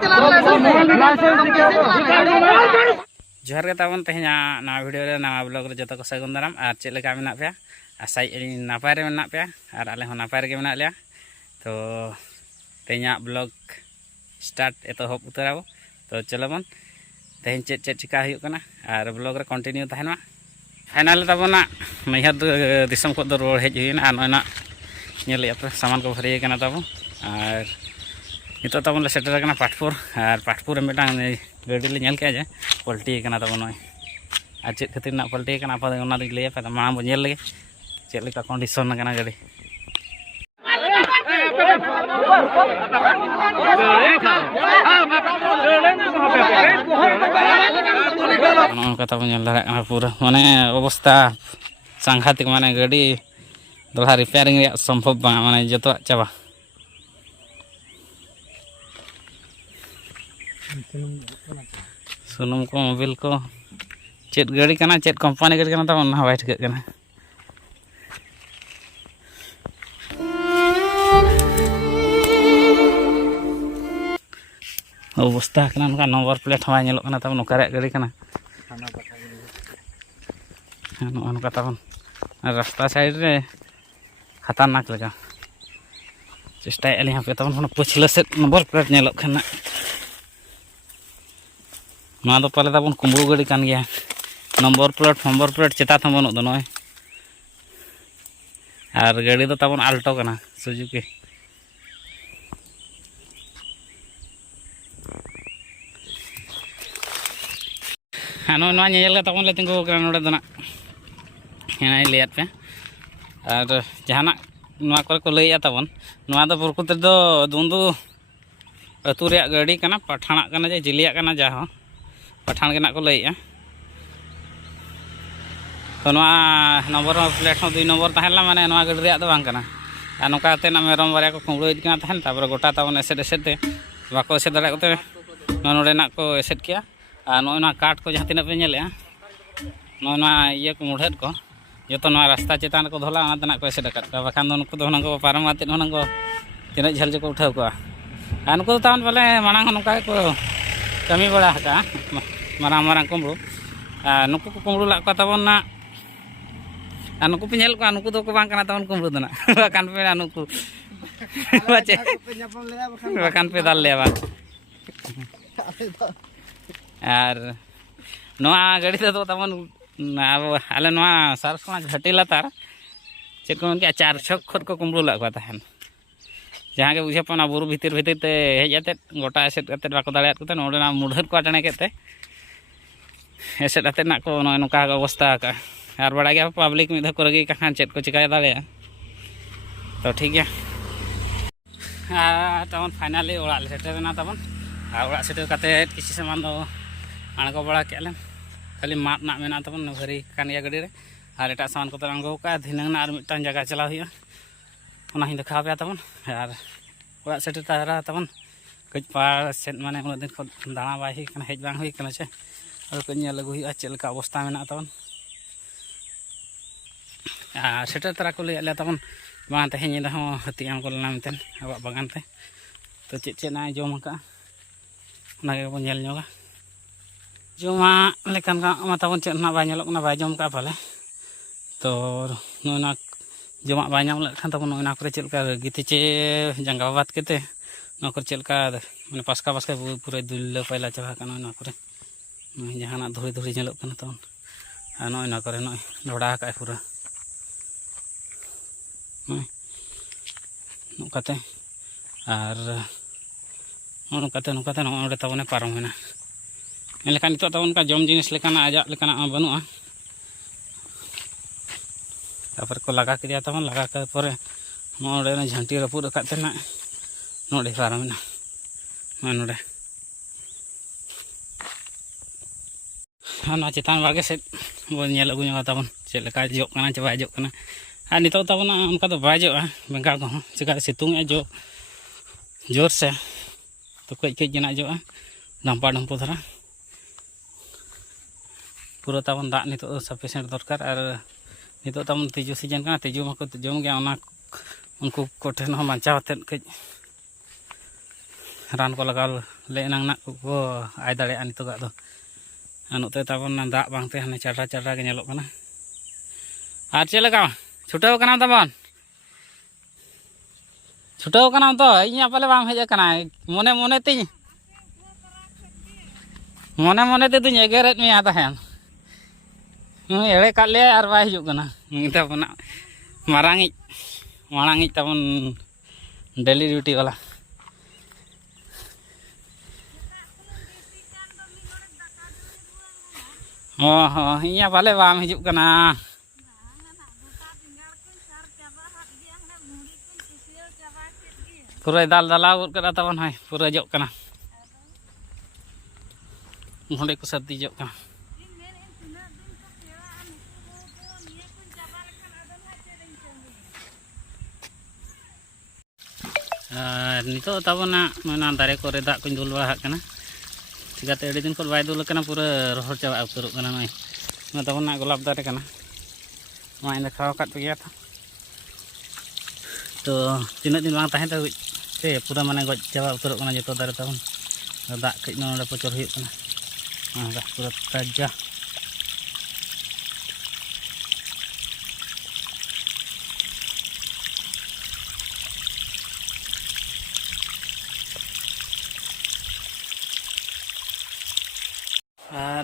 जोहार के ताबन तेहना नवा वीडियो रे नवा ब्लॉग रे जतो को सगुन दाराम और चेक लेका मेना पे आशा नापाय रे मेना पे और आले हो नापाय रे मेना लिया तो तेहना ब्लॉग स्टार्ट एतहब उतराबो तो चलो बन तेहन चेक चेक चिका हुयुग कना और ब्लॉग रे कंटिन्यू तहनवा फाइनल ताबना नैहर दिसम को रोड हेज हुइना और नोना नेल पे सामान को भरी कना ताबो और नितो ताबन ले सेटर कना पाटपुर और पाटपुर में गाड़ी ले नेल के जे पलटी कना ताबो नय और चेक खातिर ना पलटी कना पा ओना दि ले पे मा बो नेल ले चेक लेका कंडीशन कना गाड़ी कथा बो नेल दाड़ा कना पूरा माने अवस्था सांघातिक माने गाड़ी दोहा रिपेयरिंग रे संभव बा माने जतो चाबा सुनुम को मोबाइल को चेक गाड़ी कना चेक कंपनी गाड़ी कना तब ना बाय ठिक कना अवस्था कना नका नंबर प्लेट हवा नेलो कना तब नका रे गाड़ी कना नका तब रास्ता साइड रे खतरनाक लगा चेष्टा एली हां पे तब पछिला से नंबर प्लेट नेलो कना ना तो पाले तब कुंबू गाड़ी कान गया नंबर प्लेट चेता थम बनो दो नय और गाड़ी तो तब आल्टो कना सुजुकी हानो ना नेल तब ले तिंगु कना नोडे दना हेना लेयात पे और जहाना नवा करे को लैया तबन नवा दो प्रकृति दो दुंदु अतु रे गाड़ी कना पठाना कना जे जिलिया कना जाहो पठान के ना को लैया तो नवा नंबर प्लेट हो 2 नंबर तहला माने नवा गाड़ी रे दो बांग कना आ नोका ते ना मेरम बारे को कुंबड़ो इद कना तहन तापर गोटा तबन एसेट एसेट ते बाको एसेट दाड़ा कोते नोडे ना को एसेट किया आ नोना काट को जहां तिना पे नेले नोना ये को मुढेत को जतो नवा रास्ता चेतान को धोला ना तना को एसेट का बाखान दो नको दो नंगो पारम आते नंगो तिना झल जो को उठाव को आ नको तान बोले माना नोका को कमी बड़ा का मारांग मारांग कुंबड़ू नुकु को कुंबड़ू ला को तबन ना नुकु पे नेल को नुकु दो को बांग कना तबन कुंबड़ू दना बाकान पे नुकु बाचे बाकान पे दाल ले बा और नवा गाड़ी तो तबन अब आले नवा सारसोना घाटी लातार चेक को उनके 4 छक खत को कुंबड़ू ला को तहन जहाँ के बुझे पना बुरु भीतर भीतर ते हेज आते गोटा एसेट करते बाको दाड़ियात को नोडना मुढर को आटने केते एसेट आते ना को नोका अवस्था का और बड़ा गया पब्लिक में को रगी कहां चेक को चिकाय दाड़िया तो ठीक है तबन फाइनली ओड़ा सेटर ना तबन ओड़ा सेटर काते किसी सामान दो आणगो बड़ा केले खाली माप ना मेना तबन भरी कानिया गाड़ी रे और एटा सामान को तरंगो का धिनंग ना और मिटन जगह चला हुआ ओना ही देखा पे तबन और ओड़ा सेटर तारा तबन कज पार से माने उन दिन को दाणा बाय ही कना हेज बांग हुई कना छे और को नेल लगु हुआ चेलका अवस्था मेना तबन आ सेटर तारा को ले तबन बां तेहें हो हतियाम को लना मितन अब बागान ते तो चे ना जम का ना के बन नेल नोगा जमा लेकिन का तबन चे ना बाय नेलक ना बाय जम का पाले तो नोना जमा बाय नाम लेखान तब नोना करे चेलका गीते चे जंगा बात केते ना करे चेलका माने पासका पासका पूरा दुल्ला पहला चाबा कना ना करे जहाना धुरी धुरी नेलक कना तब आ नोना करे नोय ढोड़ा का पूरा नोकाते और नोकाते नोडे तबने पारम हेना लेकिन नितो तबन का जम जिनिस लेकाना आजा लेकाना बनुआ तापर को लगा के तब लगा के परे नोडे झंटी रपुद अकाते ना नोडे पारम ना नोडे ना चेतान बागे से बो नेल अगु ᱧᱚᱜᱟ तबन चेक लेका जोक कना चे बाय जोक कना आ नितो तबन उनका तो बाय जोआ बेंगा को चिका सितुंग ए जो जोर से तो कई कई जना जोआ डंपा डंपो धरा पूरा तबन दाग नितो सफिशिएंट दरकार और नितो तबन तिजु सीजन का तिजु मको जम गया उनको कोठेन हो बांचाव कज रान को लगा ले नांगना को आय दाड़े नितोगा दो नोते ताबन दाग बांगते हाने चाटा चाटा के नेलोग कना आर चे लगा छुटाव कना ताबन छुटाव कना तो इया पाले बाम हेज कना मने मने तिन मने मने ते तुम एगेरेट में आता है एड़े का ले और बाय हिजुग कना ताबन मारांगी मारांगी ताबन डेली ड्यूटी वाला हाँ इया पाले बाम हिजुग कना पूरा दाल दाला उड़ करा ताबन है पूरा जोक कना होंडे को सर्दी जोक कना नितो ताबना मना दारे कोरे दाग को दुल बड़ा कना चिकाते अड़ी दिन को बाय दुल कना पूरा रोहर चाबा उतरक कना नय ना ताबना गोलाप दारे कना मा इन खाव काट पे गया था तो तीन दिन बांग ताहे तो ते पूरा माने गज चाबा उतरक कना जतो दारे ताबन दाग कई नोडे पचर हुई कना दा पूरा ताजा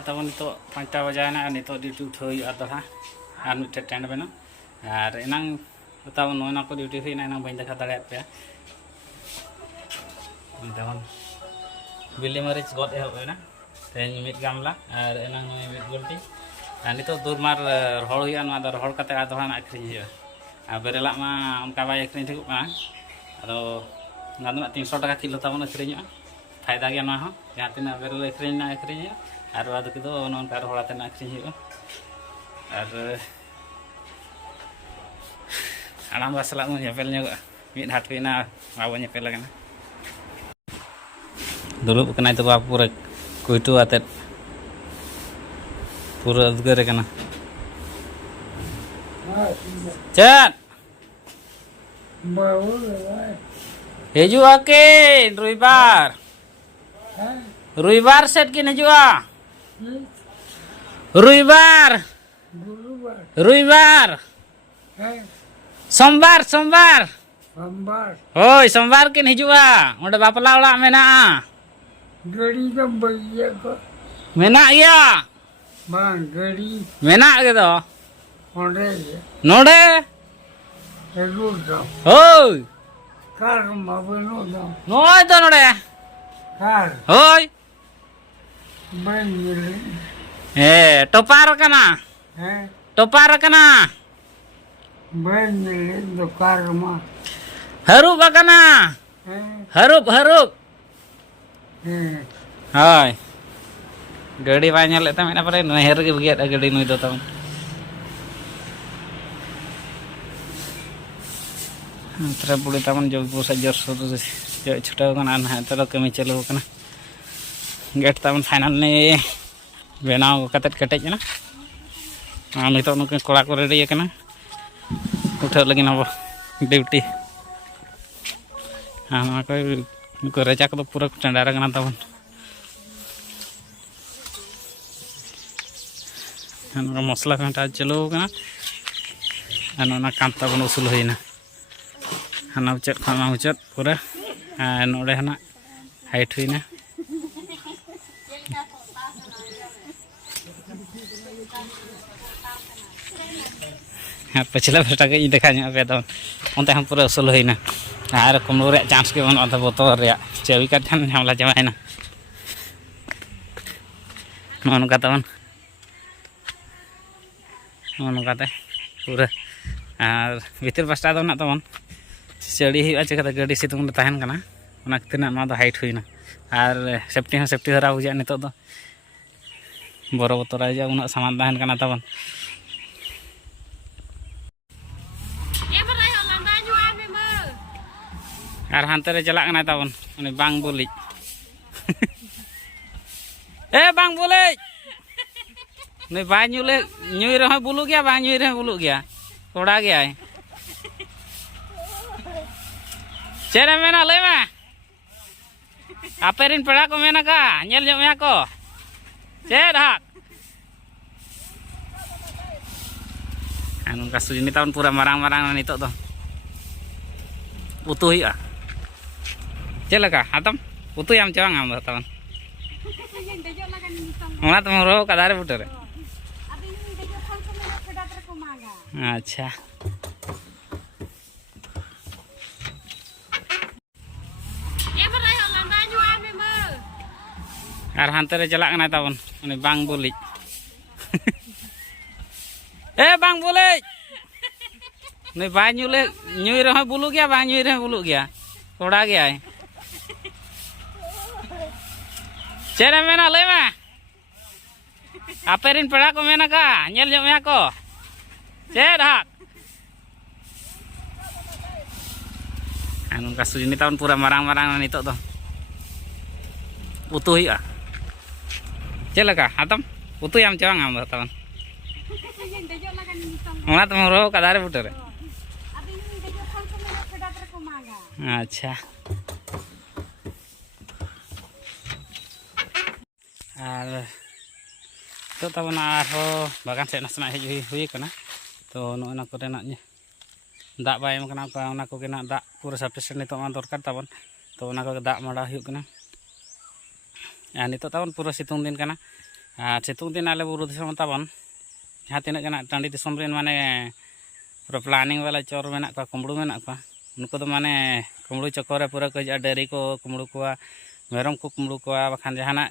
तब नितो 5टा बजाना नितो ड्यूटी उठो दड़ा और मिट्टे टेंट बना और एनांग तब नोना को ड्यूटी हुई एनांग बी देखा दाड़ा पे तब बिल्ली मरीच गद एहबना तेज मिट गामला और एनांग मिट गोल्टी और नितो दूरमार रहड़ हुआ रहड़ कते दड़ा आखिरी और बेरेला मा उनका बाय आखिरी ठिकना अदो ना 300 टाका किलो तब आखिरी फायदा गया ना जहाँ तीन बेरेल आखिरी और बाद के नौका रहड़ाते आखिरी और आराम बासला नेपेल मिट हाट हुईना बाबो नेपेल दुरुब कना तो बाप पूरा कुइटू आते पूरा उद्गार कना चल हिजुआ के रविवार रविवार सेट किन हिजुआ रविवार रविवार सोमवार सोमवार होय सोमवार किन हिजुआ ओंडे बापला ओड़ा मेना गड़ी तो भैया को मेना गया बांग गड़ी मेना के दो ओंडे नोडे एगो दो होय कार मबनो दो नोय तो नोडे कार होय बन मिले ए टोपार कना हैं टोपार कना बन मिले दो कार मा हरूब कना हैं हरूब हरूब हैं हाय गाड़ी बाय नेल लेता मेना परे नहर के बगिया गाड़ी नुई दो तम तरे बुड़ी तमन जो पूरा जोर सोर जो छुटाव कना ना तरो कमी चालू कना गेट तमन फाइनल ने बनाव कतत कटेज ना नितो नुके कोड़ा को रेडी कना उठा लगी ना ड्यूटी हाँ को रेजा को पूरा टेंडार कना तबन मसला घंटा चलो कना ना काम तबन उसूल होना हाना उचत खाना उचत पूरा नोड़े हाना हाइट हुईना पछला बेटा के देखा पे अंत हम पूरा उसूल होना और कुमड़ो रे चांस के बन बोतल रे चाबी का हमला चाबाना नौका तबन नौकाते पूरा और भीतर पास्टा दो ना तबन चढ़ी हुआ चिकाते गाड़ी सितुंग तहन कना तीना हाइट हुईना और सेफ्टी हाँ सेफ्टी धरा बुझा नितो दो बड़ बतर उना सामान तहन कना तबन और हानते रे चला कना तबन उनी बांग बोली ए बांग बोले नहीं बाय नुले नुई रहे बुलू गया बाय नुई रहे बुलू गया कोड़ा गया है चेरे मेना ले में Aperin pera ko mena ka, nyel nyok mea ko. Ced hak. Anu kasus ini tahun pura marang-marang nito to. Utuh ya. Ced laka, atam. Utuh yang cewang am tahun. Ona to moro kadare putere. Acha. Ar hantar jalak kena tahun. Ini bang bulik. Bang bulik. Ini bang nyui roh bulu gya bang nyui roh bulu gya. Koda gya. Cera mena lema. Aperin pera ko mena ka, nyel nyok mea ko. Ced hak. Anu kasus ini tahun pura marang-marang nito to. Utuh ya. Ced laka, atam. Utuh yang cewang am tahun. Ona to moro kadare putere. Acha. Ar itu tahun arho bahkan saya nasna hui kana to no na korenaknya dak bay em kana ka ona ko kena dak pura sufficient nito man dorkar tahun to ona ko dak mada huyuk kana nito tahun pura situng din kana situng din ale buru disom tahun jaha tinak kana tandi disom ren mane pura planning wala chor menak ka kumburu menak ka uनको तो माने कुमड़ू चक्कर पूरा को dairy को कुमड़ू को मेरम को कुमड़ू को बाखान जहाना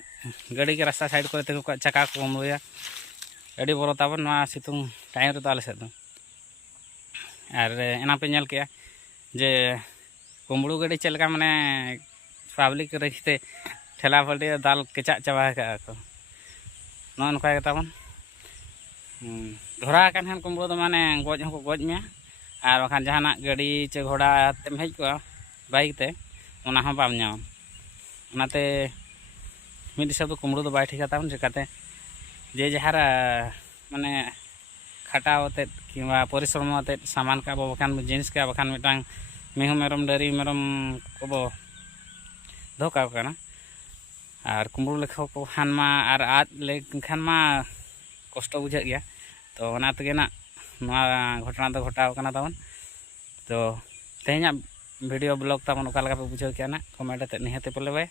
गाड़ी के रास्ता साइड को चका को कुमड़ूया अड़ी बड़ो ताबन सितुंग टाइम रे तो आले सेद और एना पे नेल के जे कुमड़ू गाड़ी चलका माने पब्लिक रखते ठेला फल्टी दाल केचा चाबा का को न नका ताबन धरा कान हन कुमड़ू तो माने गज हको गज में और बाखान जहाना गाड़ी चे घोड़ा तेम हेज को बाइक ते ओना हम बाम नाम ओनाते मिड हिसाब तो कुमड़ू तो बाय ठीक ताबन चिकाते जे जहारा माने खाटावते किंवा परिश्रम आते सामान का बाखान जिनिस का बाखान मिटांग मेहू मेरम डरी मेरम को धोका kana और कुमड़ू लेखा को हानमा और आज लेखान मा कष्ट बुझा गया तो ओना तगे ना घटना तो घटाव kana ताबन तो तेहना वीडियो ब्लॉग ताबन ओका लगा पे बुझाव किया ना कमेंट ते निहते पे लेबे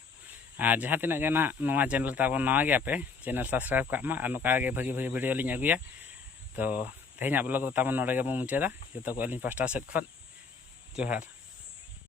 और जहां तिना गे ना नवा चैनल ताबन नवा गया पे चैनल सब्सक्राइब का मा और नोका गे भागी भागी वीडियो लिंग अगुया तो तेहना ब्लॉग ताबन नोडे गे मुचादा जतो को अलिन पास्टा सेट खन जोहार।